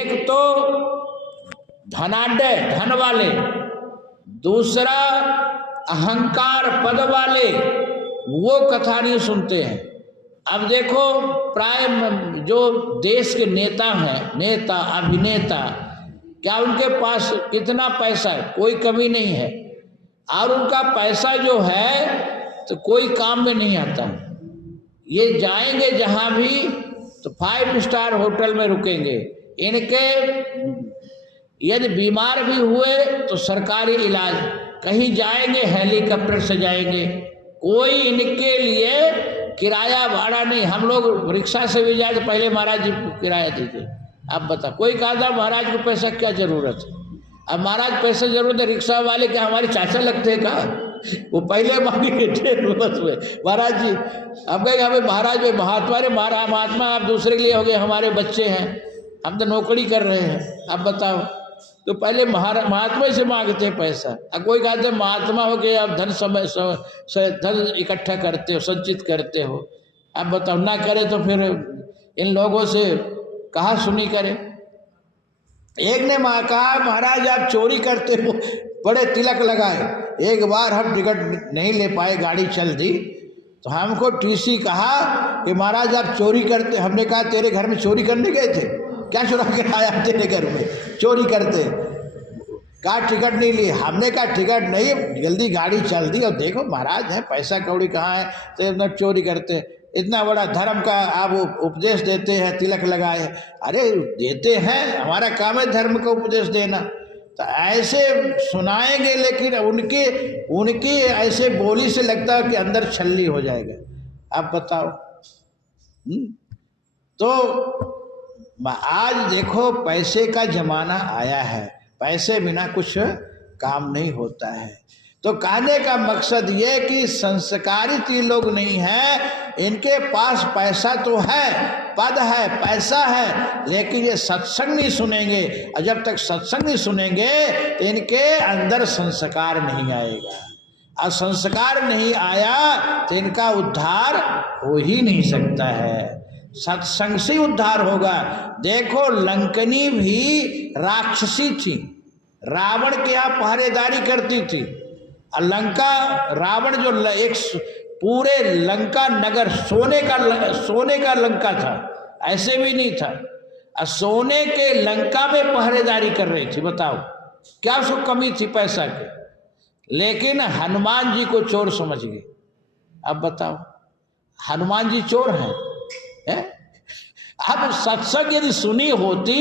एक तो धनाढ्य धन वाले, दूसरा अहंकार पद वाले, वो कथा नहीं सुनते हैं। अब देखो प्राय जो देश के नेता हैं, नेता अभिनेता, क्या उनके पास कितना पैसा है? कोई कमी नहीं है। और उनका पैसा जो है तो कोई काम में नहीं आता। ये जाएंगे जहां भी तो 5 स्टार होटल में रुकेंगे। इनके यदि बीमार भी हुए तो सरकारी इलाज, कहीं जाएंगे हेलीकॉप्टर से जाएंगे, कोई इनके लिए किराया भाड़ा नहीं। हम लोग रिक्शा से भी जाए तो पहले महाराज जी को किराया दीजिए। अब बता, कोई कहा था महाराज को पैसा क्या जरूरत है? अब महाराज पैसे जरूरत है, रिक्शा वाले क्या हमारे चाचा लगते हैं का? वो पहले मांगेंगे बस में महाराज जी। अब कहेंगे हमें महाराज में महात्मा आप दूसरे के लिए हो गए, हमारे बच्चे हैं, हम तो नौकरी कर रहे हैं। अब बताओ, तो पहले महात्मा से मांगते हैं पैसा। अब कोई कहते हैं महात्मा हो गए, आप धन इकट्ठा करते हो, संचित करते हो। अब बताओ, ना करे तो फिर इन लोगों से कहाँ सुनी करे। एक ने कहा महाराज आप चोरी करते हो, बड़े तिलक लगाए, एक बार हम टिकट नहीं ले पाए, गाड़ी चल दी तो हमको टीसी कहा कि महाराज आप चोरी करते। हमने कहा तेरे घर में चोरी करने गए थे क्या? चुरा के आया तेरे घर में चोरी करते? कहा टिकट नहीं ली। हमने कहा टिकट नहीं, जल्दी गाड़ी चल दी और देखो महाराज है, पैसा कौड़ी कहाँ है, तो न चोरी करते। इतना बड़ा धर्म का आप उपदेश देते हैं, तिलक लगाए। अरे देते हैं, हमारा काम है धर्म का उपदेश देना। तो ऐसे सुनाएंगे, लेकिन उनकी ऐसे बोली से लगता है कि अंदर छल्ली हो जाएगा। आप बताओ। तो आज देखो पैसे का जमाना आया है, पैसे बिना कुछ काम नहीं होता है। तो कहने का मकसद ये कि संस्कारित ये लोग नहीं हैं, इनके पास पैसा तो है, पद है, पैसा है, लेकिन ये सत्संग नहीं सुनेंगे। और जब तक सत्संग नहीं सुनेंगे तो इनके अंदर संस्कार नहीं आएगा। और संस्कार नहीं आया तो इनका उद्धार हो ही नहीं सकता है। सत्संग से उद्धार होगा। देखो लंकनी भी राक्षसी थी, रावण के यहाँ पहरेदारी करती थी। लंका, रावण जो एक पूरे लंका नगर सोने का लंका था, ऐसे भी नहीं था। सोने के लंका में पहरेदारी कर रही थी। बताओ क्या उसको कमी थी पैसा की? लेकिन हनुमान जी को चोर समझ गए। अब बताओ, हनुमान जी चोर हैं? अब सत्संग यदि सुनी होती